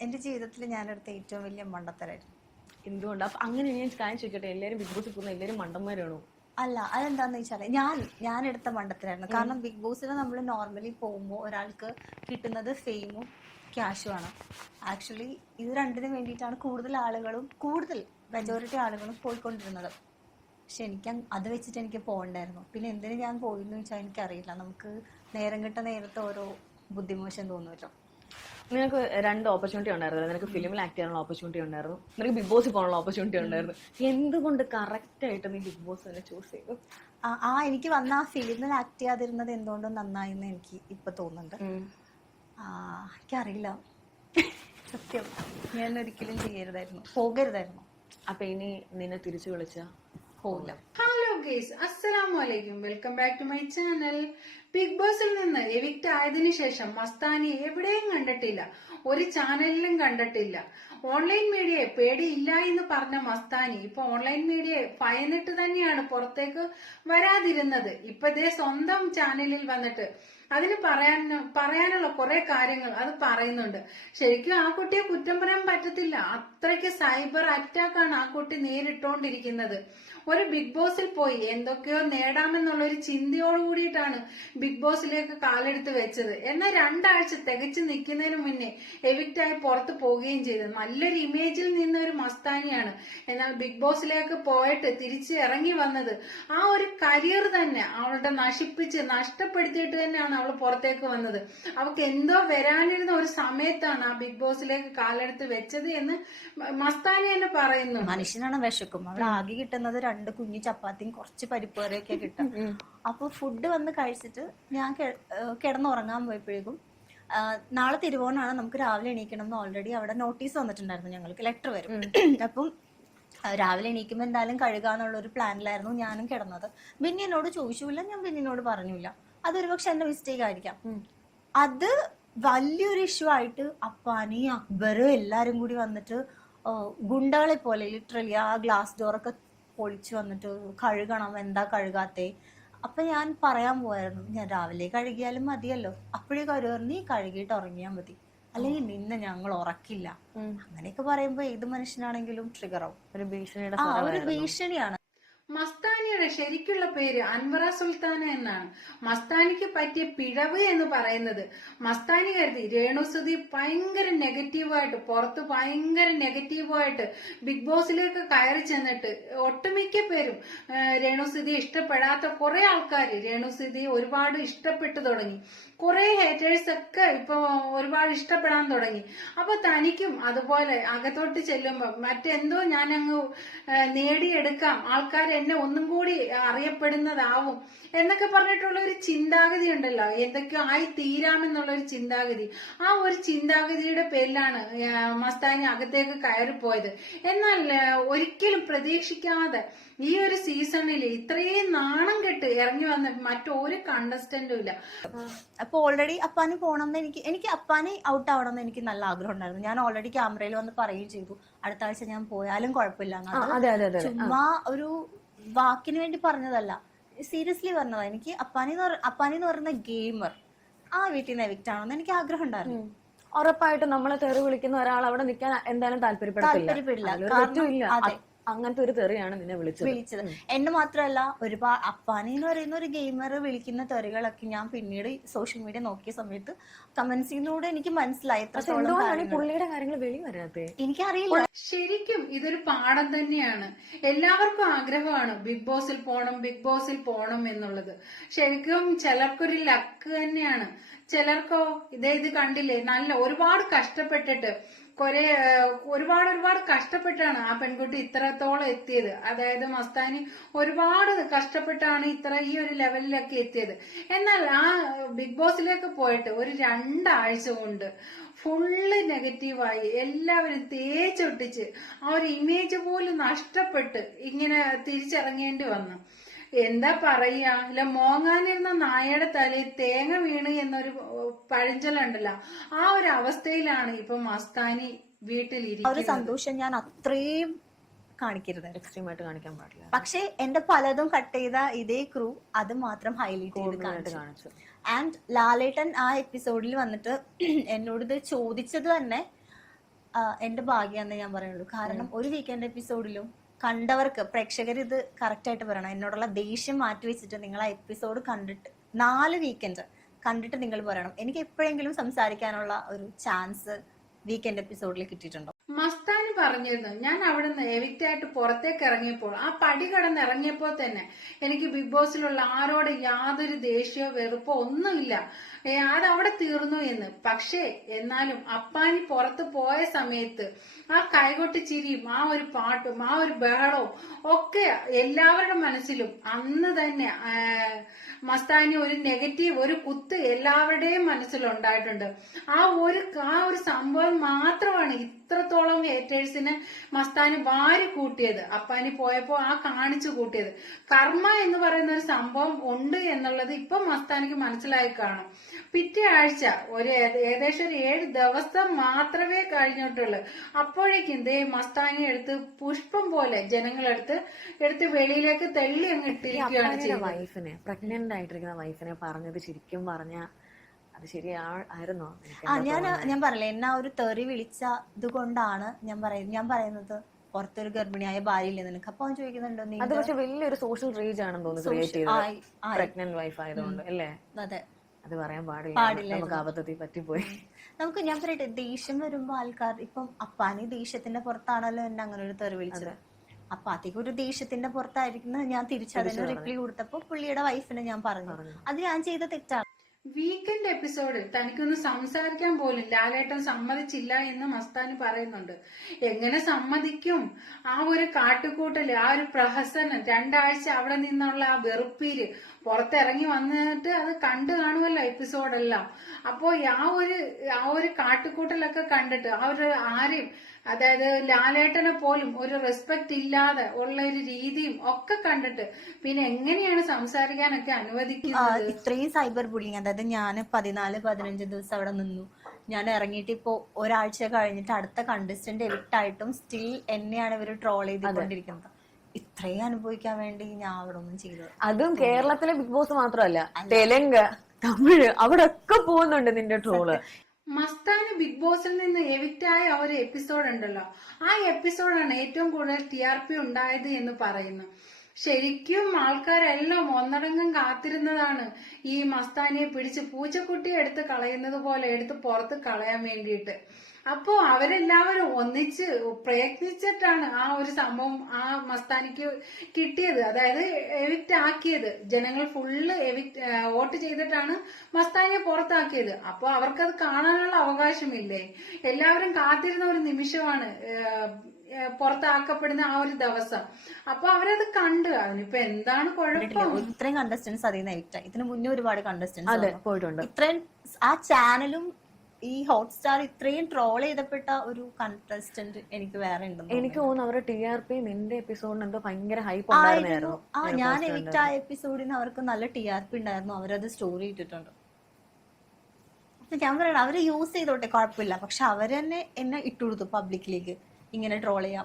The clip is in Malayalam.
എന്റെ ജീവിതത്തിൽ ഞാനെടുത്ത ഏറ്റവും വലിയ മണ്ടത്തരായിരുന്നു. എന്തുകൊണ്ട്? അപ്പൊ അങ്ങനെ ഞാൻ കാര്യം ചോദിക്കട്ടെ? എല്ലാരും ബിഗ് ബോസിൽ പോകുന്ന എല്ലാരും മണ്ടന്മാരാണോ? അല്ല അതെന്താന്ന് വെച്ചാൽ ഞാൻ ഞാൻ എടുത്ത മണ്ടത്തരായിരുന്നു. കാരണം ബിഗ് ബോസിൽ നമ്മൾ നോർമലി പോകുമ്പോൾ ഒരാൾക്ക് കിട്ടുന്നത് ഫെയിമും ക്യാഷും ആണ്. ആക്ച്വലി ഇത് രണ്ടിനും വേണ്ടിയിട്ടാണ് കൂടുതൽ ആളുകളും കൂടുതൽ മെജോറിറ്റി ആളുകളും പോയിക്കൊണ്ടിരുന്നത്. പക്ഷെ എനിക്ക് അത് വെച്ചിട്ട് എനിക്ക് പോകണ്ടായിരുന്നു. പിന്നെ എന്തിനു ഞാൻ പോയിന്ന് വെച്ചാൽ എനിക്കറിയില്ല. നമുക്ക് നേരം കിട്ട നേരത്തെ ഓരോ ബുദ്ധിമോശം തോന്നുമല്ലോ. നിനക്ക് രണ്ട് ഓപ്പർച്യൂണിറ്റി ഉണ്ടായിരുന്നു നിനക്ക് ഫിലിമിൽ ആക്ട് ചെയ്യാനുള്ള ഓപ്പർച്യൂണിറ്റി ഉണ്ടായിരുന്നു. നിനക്ക് ബിഗ് ബോസിൽ പോകാനുള്ള ഓപ്പർച്യൂണിറ്റി ഉണ്ടായിരുന്നു. എന്തുകൊണ്ട് കറക്റ്റ് ആയിട്ട് നീ ബിഗ് ബോസ് തന്നെ ചൂസ് ചെയ്തു? ആ എനിക്ക് വന്ന ആ ഫിലിമിൽ ആക്ട് ചെയ്യാതിരുന്നത് എന്തുകൊണ്ടും നന്നായെന്ന് എനിക്ക് ഇപ്പൊ തോന്നുന്നുണ്ട്. എനിക്കറിയില്ല. സത്യം. ഞാൻ ഒരിക്കലും ചെയ്യരുതായിരുന്നു. പോകരുതായിരുന്നു. അപ്പൊ ഇനി നിന്നെ തിരിച്ചു വിളിച്ച? പോകില്ല ഗേസ് അസ്സലാമു വലൈക്കും welcome back to my channel big ബോസിൽ നിന്ന് എവിക്റ്റ് ആയതിനു ശേഷം മസ്താനി എവിടെയും കണ്ടിട്ടില്ല. ഒരു ചാനലിലും കണ്ടിട്ടില്ല. ഓൺലൈൻ മീഡിയയെ പേടിയില്ല എന്ന് പറഞ്ഞ മസ്താനി ഇപ്പൊ ഓൺലൈൻ മീഡിയയെ ഭയന്നിട്ട് തന്നെയാണ് പുറത്തേക്ക് വരാതിരുന്നത്. ഇപ്പൊ ദേ സ്വന്തം ചാനലിൽ വന്നിട്ട് അതിന് പറയാൻ പറയാനുള്ള കുറെ കാര്യങ്ങൾ അത് പറയുന്നുണ്ട്. ശരിക്കും ആ കുട്ടിയെ കുറ്റം പറയാൻ പറ്റത്തില്ല. അത്രയ്ക്ക് സൈബർ അറ്റാക്കാണ് ആ കുട്ടി നേരിട്ടോണ്ടിരിക്കുന്നത്. ഒരു ബിഗ് ബോസിൽ പോയി എന്തൊക്കെയോ നേടാമെന്നുള്ള ഒരു ചിന്തയോട് കൂടിയിട്ടാണ് ബിഗ് ബോസിലേക്ക് കാലെടുത്ത് വെച്ചത്. എന്നാൽ രണ്ടാഴ്ച തികച്ചു നിൽക്കുന്നതിന് മുന്നേ എവിക്റ്റ് ആയി പുറത്ത് പോവുകയും ചെയ്തു. നല്ലൊരു ഇമേജിൽ നിന്ന ഒരു മസ്താനിയാണ്. എന്നാൽ ബിഗ് ബോസിലേക്ക് പോയിട്ട് തിരിച്ച് ഇറങ്ങി വന്നത് ആ ഒരു കരിയർ തന്നെ അവളുടെ നശിപ്പിച്ച് നഷ്ടപ്പെടുത്തിയിട്ട് തന്നെയാണ് അവൾ പുറത്തേക്ക് വന്നത്. അവൾക്ക് എന്തോ വരാനിരുന്ന ഒരു സമയത്താണ് ആ ബിഗ് ബോസിലേക്ക് കാലെടുത്ത് വെച്ചത് എന്ന് മസ്താനി തന്നെ പറയുന്നു. മനുഷ്യനാണ് വിശക്കും. അവൾ ആകെ കിട്ടുന്നത് രണ്ട് കുഞ്ഞു ചപ്പാത്തിയും കുറച്ച് പരിപ്പ് കറിയൊക്കെ കിട്ടും. അപ്പൊ ഫുഡ് വന്ന് കഴിച്ചിട്ട് ഞാൻ കിടന്നുറങ്ങാൻ പോയപ്പോഴേക്കും നാളെ തിരുവോണമാണ് നമുക്ക് രാവിലെ എണീക്കണം എന്ന് ഓൾറെഡി അവിടെ നോട്ടീസ് വന്നിട്ടുണ്ടായിരുന്നു. ഞങ്ങൾക്ക് ലെറ്റർ വരും. അപ്പം രാവിലെ എണീക്കുമ്പോൾ എന്തായാലും കഴുകാന്നുള്ള ഒരു പ്ലാനിലായിരുന്നു ഞാനും കിടന്നത്. ബിന്നി എന്നോട് ചോദിച്ചില്ല ഞാൻ ബിന്നിനോട് പറഞ്ഞില്ല അതൊരു പക്ഷെ എന്റെ മിസ്റ്റേക്ക് ആയിരിക്കാം. അത് വലിയൊരു ഇഷ്യൂ ആയിട്ട് അപ്പാനി അക്ബറും എല്ലാരും കൂടി വന്നിട്ട് ഗുണ്ടകളെ പോലെ ലിറ്ററലി ആ ഗ്ലാസ് ഡോറൊക്കെ പൊളിച്ചു വന്നിട്ട് കഴുകണം എന്താ കഴുകാത്ത? അപ്പൊ ഞാൻ പറയാൻ പോയായിരുന്നു ഞാൻ രാവിലെ കഴുകിയാലും മതിയല്ലോ. അപ്പോഴേ കരു നീ കഴുകിയിട്ട് ഉറങ്ങിയാൽ മതി. അല്ലെങ്കിൽ നിന്നെ ഞങ്ങൾ ഉറക്കില്ല. അങ്ങനെയൊക്കെ പറയുമ്പോ ഏത് മനുഷ്യനാണെങ്കിലും ട്രിഗർ ആവും. ഒരു ഭീഷണിയുടെ ആ ഒരു ഭീഷണിയാണ്. മസ്താനിയുടെ ശരിക്കുള്ള പേര് അൻവറ സുൽത്താന എന്നാണ്. മസ്താനിക്ക് പറ്റിയ പിഴവ് എന്ന് പറയുന്നത്. മസ്താനി കരുതി രേണുസുതി ഭയങ്കര നെഗറ്റീവായിട്ട് പുറത്ത് ഭയങ്കര നെഗറ്റീവായിട്ട് ബിഗ് ബോസിലേക്ക് കയറി ചെന്നിട്ട് ഒട്ടുമിക്ക പേരും രേണുസുതി ഇഷ്ടപ്പെടാത്ത കുറെ ആൾക്കാർ രേണുസുതി ഒരുപാട് ഇഷ്ടപ്പെട്ടു തുടങ്ങി. കുറെ ഹേറ്റേഴ്സ് ഒക്കെ ഇപ്പൊ ഒരുപാട് ഇഷ്ടപ്പെടാൻ തുടങ്ങി. അപ്പൊ തനിക്കും അതുപോലെ അകത്തോട്ട് ചെല്ലുമ്പോൾ മറ്റെന്തോ ഞാൻ അങ്ങ് നേടിയെടുക്കാം. ആൾക്കാർ എന്നെ ഒന്നും കൂടി അറിയപ്പെടുന്നതാവും എന്നൊക്കെ പറഞ്ഞിട്ടുള്ള ഒരു ചിന്താഗതി ഉണ്ടല്ലോ എന്തൊക്കെയോ ആയി തീരാമെന്നുള്ള ഒരു ചിന്താഗതി. ആ ഒരു ചിന്താഗതിയുടെ പേരിലാണ് മസ്താനി അകത്തേക്ക് കയറിപ്പോയത്. എന്നാൽ ഒരിക്കലും പ്രതീക്ഷിക്കാതെ ഈ ഒരു സീസണിൽ ഇത്രയും നാണം കെട്ട് ഇറങ്ങി വന്ന മറ്റൊരു കണ്ടസ്റ്റന്റും ഇല്ല. അപ്പൊ ഓൾറെഡി അപ്പാനി പോകണം എന്ന് എനിക്ക് എനിക്ക് അപ്പാനി ഔട്ട് ആവണം എന്ന് എനിക്ക് നല്ല ആഗ്രഹം ഉണ്ടായിരുന്നു. ഞാൻ ഓൾറെഡി ക്യാമറയിൽ വന്ന് പറയുകയും ചെയ്തു. അടുത്ത ആഴ്ച ഞാൻ പോയാലും കുഴപ്പമില്ല. അതെ അതെ അതെ. ചുമ്മാ ഒരു വാക്കിന് വേണ്ടി പറഞ്ഞതല്ല. സീരിയസ്ലി പറഞ്ഞതാ. എനിക്ക് അപ്പാനി അപ്പാനി എന്ന് പറയുന്ന ഗെയിമർ ആ വീട്ടിൽ നിന്ന് എവിക്റ്റ് ആണെന്ന് എനിക്ക് ആഗ്രഹം ഉണ്ടായിരുന്നു. ഉറപ്പായിട്ടും നമ്മളെ തെറി വിളിക്കുന്ന ഒരാൾ അവിടെ നിൽക്കാൻ എന്തായാലും താല്പര്യപ്പെടില്ല. അങ്ങനത്തെ ഒരു തെറിയാണ് നിന്നെ വിളിച്ചത്. വിളിച്ചത്. എന്നെ മാത്രമല്ല ഒരുപാട് അപ്പാനി എന്ന് പറയുന്ന ഒരു ഗെയിമർ വിളിക്കുന്ന തെറികളൊക്കെ ഞാൻ പിന്നീട് സോഷ്യൽ മീഡിയ നോക്കിയ സമയത്ത് കമന്റ്സിലൂടെ എനിക്ക് മനസ്സിലായി. പുള്ളിയുടെ കാര്യങ്ങൾ വെളി വരാത്തേ? എനിക്കറിയില്ല. ശരിക്കും ഇതൊരു പാഠം തന്നെയാണ്. എല്ലാവർക്കും ആഗ്രഹമാണ് ബിഗ് ബോസിൽ പോണം ബിഗ് ബോസിൽ പോണം എന്നുള്ളത്. ശരിക്കും ചിലർക്കൊരു ലക്ക് തന്നെയാണ്. ചിലർക്കോ ഇതേ ഇത് കണ്ടില്ലേ നല്ല ഒരുപാട് കഷ്ടപ്പെട്ടിട്ട് കുറെ ഒരുപാട് ഒരുപാട് കഷ്ടപ്പെട്ടാണ് ആ പെൺകുട്ടി ഇത്രത്തോളം എത്തിയത്. അതായത് മസ്താനി ഒരുപാട് കഷ്ടപ്പെട്ടാണ് ഇത്ര ഈ ഒരു ലെവലിലൊക്കെ എത്തിയത്. എന്നാൽ ആ ബിഗ് ബോസിലേക്ക് പോയിട്ട് ഒരു രണ്ടാഴ്ച കൊണ്ട് ഫുള്ള് നെഗറ്റീവായി എല്ലാവരും തേച്ചൊട്ടിച്ച് ആ ഒരു ഇമേജ് പോലും നഷ്ടപ്പെട്ട് ഇങ്ങനെ തിരിച്ചിറങ്ങേണ്ടി വന്നു. എന്താ പറയാ? ഇല്ല മോങ്ങാനിരുന്ന നായയുടെ തലയിൽ തേങ്ങ വീണ് എന്നൊരു പഴഞ്ചലുണ്ടല്ലോ ആ ഒരു അവസ്ഥയിലാണ് ഇപ്പൊ മസ്താനി വീട്ടിലിരിക്കുന്നത്. ഒരു സന്തോഷം ഞാൻ അത്രയും കാണിക്കരുത്. എക്സ്ട്രീം ആയിട്ട് കാണിക്കാൻ പാടില്ല. പക്ഷേ എന്റെ പലതും കട്ട് ചെയ്ത ഇതേ ക്രൂ അത് മാത്രം ഹൈലൈറ്റ് ചെയ്ത് കാണിച്ചു. ആൻഡ് ലാലേട്ടൻ ആ എപ്പിസോഡിൽ വന്നിട്ട് എന്നോട് ഇത് ചോദിച്ചത് തന്നെ എന്റെ ഭാഗ്യാന്നേ ഞാൻ പറയുള്ളൂ. കാരണം ഒരു വീക്കെൻഡ് എപ്പിസോഡിലും കണ്ടവർക്ക് പ്രേക്ഷകർ ഇത് കറക്റ്റ് ആയിട്ട് പറയണം. എന്നോടുള്ള ദേഷ്യം മാറ്റി വെച്ചിട്ട് നിങ്ങൾ ആ എപ്പിസോഡ് കണ്ടിട്ട് നാല് വീക്കെൻഡ് കണ്ടിട്ട് നിങ്ങൾ പറയണം. എനിക്ക് എപ്പോഴെങ്കിലും സംസാരിക്കാനുള്ള ഒരു ചാൻസ് വീക്കെൻഡ് എപ്പിസോഡിൽ കിട്ടിയിട്ടുണ്ടോ? മസ്താനി പറഞ്ഞിരുന്നു ഞാൻ അവിടുന്ന് എവിക്റ്റ് ആയിട്ട് പുറത്തേക്ക് ഇറങ്ങിയപ്പോൾ ആ പടി കടന്ന് ഇറങ്ങിയപ്പോൾ തന്നെ എനിക്ക് ബിഗ് ബോസിലുള്ള ആരോട് യാതൊരു ദേഷ്യമോ വെറുപ്പോ ഒന്നുമില്ല. അതവിടെ അത് അവിടെ തീർന്നു എന്ന്. പക്ഷേ എന്നാലും അപ്പാനി പുറത്ത് പോയ സമയത്ത് ആ കൈകൊട്ടി ചിരിയും ആ ഒരു പാട്ടും ആ ഒരു ബഹളവും ഒക്കെ എല്ലാവരുടെ മനസ്സിലും അന്ന് തന്നെ മസ്താനി ഒരു നെഗറ്റീവ് ഒരു കുത്ത് എല്ലാവരുടെയും മനസ്സിലുണ്ടായിട്ടുണ്ട്. ആ ഒരു ആ ഒരു സംഭവം മാത്രമാണ് ഇത്രത്തോളം ഹേറ്റേഴ്സിന് മസ്താനി വാരി കൂട്ടിയത്. അപ്പാനി പോയപ്പോ ആ കാണിച്ചു കൂട്ടിയത്. കർമ്മ എന്ന് പറയുന്ന ഒരു സംഭവം ഉണ്ട് എന്നുള്ളത് ഇപ്പൊ മസ്താനിക്ക് മനസ്സിലായി കാണും. പിറ്റേ ആഴ്ച ഒരു ഏക- ഏകദേശം ഒരു ഏഴ് ദിവസം മാത്രമേ കഴിഞ്ഞിട്ടുള്ളൂ. അപ്പോഴേക്കും ദേ മസ്താനി എടുത്ത് പുഷ്പം പോലെ ജനങ്ങളെടുത്ത് എടുത്ത് വെളിയിലേക്ക് തള്ളി അങ്ങ് ഇട്ടിരിക്കുകയാണ് വൈഫിനെ പ്രഗ്നന്റ് ആയിട്ടിരിക്കുന്ന വൈഫിനെ പറഞ്ഞത് ശരിക്കും പറഞ്ഞ അത് ശരിയായിരുന്നോ ആ ഞാൻ ഞാൻ പറയില്ല എന്നെ ആ ഒരു തെറി വിളിച്ച ഇതുകൊണ്ടാണ് ഞാൻ പറയുന്നത് ഞാൻ പറയുന്നത് പുറത്തൊരു ഗർഭിണിയായ ഭാര്യ ഇല്ലേ നിനക്ക്? അപ്പൊ അവൻ ചോദിക്കുന്നുണ്ടോ നീ അത് പക്ഷെ വലിയൊരു സോഷ്യൽ റീച്ച് ആണെന്ന് തോന്നുന്നു ക്രിയേറ്റ് ചെയ്തത്. പ്രഗ്നന്റ് വൈഫ് ആയതുകൊണ്ട് അല്ലേ? അതെ. അത് പറയാൻ പാടില്ല. നമുക്ക് അബദ്ധത്തിൽ പറ്റിപ്പോയി. നമുക്ക് ഞാൻ പറയട്ടെ ദേഷ്യം വരുമ്പോ ആൾക്കാർ ഇപ്പം അപ്പാനി ദേഷ്യത്തിന്റെ പുറത്താണല്ലോ എന്നെ അങ്ങനെ ഒരു തെറി വിളിച്ചത്. അപ്പൊ അധികം ഒരു ദേഷ്യത്തിന്റെ പുറത്തായിരിക്കുന്ന ഞാൻ തിരിച്ചതിന് റിപ്ലൈ കൊടുത്തപ്പോ പുള്ളിയുടെ വൈഫിനെ ഞാൻ പറഞ്ഞു. അത് ഞാൻ ചെയ്ത തെറ്റാണ്. വീക്കെൻഡ് എപ്പിസോഡിൽ തനിക്കൊന്ന് സംസാരിക്കാൻ പോലും ലാലേട്ടൻ സമ്മതിച്ചില്ല എന്ന് മസ്താൻ പറയുന്നുണ്ട്. എങ്ങനെ സമ്മതിക്കും? ആ ഒരു കാട്ടുകൂട്ടൽ ആ ഒരു പ്രഹസനം രണ്ടാഴ്ച അവിടെ നിന്നുള്ള ആ വെറുപ്പീര് പുറത്തിറങ്ങി വന്നിട്ട് അത് കണ്ടു കാണുമല്ലോ എപ്പിസോഡെല്ലാം. അപ്പോ ആ ഒരു ആ ഒരു കാട്ടുകൂട്ടലൊക്കെ കണ്ടിട്ട് ആ ഒരു ആരെയും അതായത് ലാലേട്ടനെ പോലും ഒരു റെസ്പെക്ട് ഇല്ലാതെ ഉള്ള ഒരു രീതിയും ഒക്കെ കണ്ടിട്ട് പിന്നെ എങ്ങനെയാണ് സംസാരിക്കാനൊക്കെ അനുവദിക്കുന്നത്? ഇത്രയും സൈബർ ബുള്ളിങ് അതായത് ഞാൻ പതിനാല് പതിനഞ്ച് ദിവസം അവിടെ നിന്നു. ഞാൻ ഇറങ്ങിയിട്ട് ഇപ്പോ ഒരാഴ്ച കഴിഞ്ഞിട്ട് അടുത്ത കണ്ടസ്റ്റന്റ് എവിട്ടായിട്ടും ആയിട്ടും സ്റ്റിൽ എന്നെയാണ് ഇവർ ട്രോൾ ചെയ്തുകൊണ്ടിരിക്കുന്നത്. ഇത്രയും അനുഭവിക്കാൻ വേണ്ടി ഞാൻ അവിടെ ഒന്നും ചെയ്തു. അതും കേരളത്തിലെ ബിഗ് ബോസ് മാത്രമല്ല തെലുങ്ക് തമിഴ് അവിടെ ഒക്കെ പോകുന്നുണ്ട് നിന്റെ ട്രോൾ. മസ്താന് ബിഗ് ബോസിൽ നിന്ന് എവിക്റ്റ് ആയ ആ ഒരു എപ്പിസോഡ് ഉണ്ടല്ലോ. ആ എപ്പിസോഡാണ് ഏറ്റവും കൂടുതൽ ടി ആർ പി ഉണ്ടായത് എന്ന് പറയുന്നു. ശരിക്കും ആൾക്കാരെല്ലാം ഒന്നടങ്കം കാത്തിരുന്നതാണ് ഈ മസ്താനെ പിടിച്ച് പൂച്ചക്കുട്ടി എടുത്ത് കളയുന്നത് പോലെ എടുത്ത് പുറത്ത് കളയാൻ വേണ്ടിയിട്ട്. അപ്പോ അവരെല്ലാവരും ഒന്നിച്ച് പ്രയത്നിച്ചിട്ടാണ് ആ ഒരു സംഭവം ആ മസ്താനിക്ക് കിട്ടിയത്. അതായത് എവിക്റ്റ് ആക്കിയത്. ജനങ്ങൾ ഫുള്ള് എവിക്റ്റ് വോട്ട് ചെയ്തിട്ടാണ് മസ്താനിയെ പുറത്താക്കിയത്. അപ്പൊ അവർക്കത് കാണാനുള്ള അവകാശമില്ലേ? എല്ലാവരും കാത്തിരുന്ന ഒരു നിമിഷമാണ് പുറത്താക്കപ്പെടുന്ന ആ ഒരു ദിവസം. അപ്പൊ അവരത് കണ്ടു. അതിനിപ്പോ എന്താണ് കുഴപ്പം? ഇത്രയും കണ്ടസ്റ്റൻസ് അതിൽ നിന്ന് എവിക്റ്റ് ആയി. ഇതിന് മുന്നേ ഒരുപാട് കണ്ടസ്റ്റൻസ് പോയിട്ടുണ്ട്. ഇത്രയും ആ ചാനലും ഈ ഹോട്ട്സ്റ്റാർ ഇത്രയും ട്രോൾ ചെയ്തപ്പെട്ട ഒരു കണ്ടസ്റ്റന്റ് എനിക്ക് വേറെ ഉണ്ടെന്ന് എനിക്ക് തോന്നുന്നു അവരുടെ ടി ആർ പി നിന്റെ എപ്പിസോഡിന് എന്തോ ഭയങ്കര ഹൈപ്പ് ഉണ്ടായിരുന്നു ആ ഞാൻ എവിക്റ്റ് ആ എപ്പിസോഡിന് അവർക്ക് നല്ല ടി ആർ പി ഉണ്ടായിരുന്നു. അവരത് സ്റ്റോറി ഇട്ടിട്ടുണ്ട്. അപ്പൊ ഞാൻ പറയണം അവർ യൂസ് ചെയ്തോട്ടെ കുഴപ്പമില്ല. പക്ഷെ അവർ തന്നെ എന്നെ ഇട്ടുകൊടുത്തു പബ്ലിക്കിലേക്ക് ഇങ്ങനെ ട്രോൾ ചെയ്യാം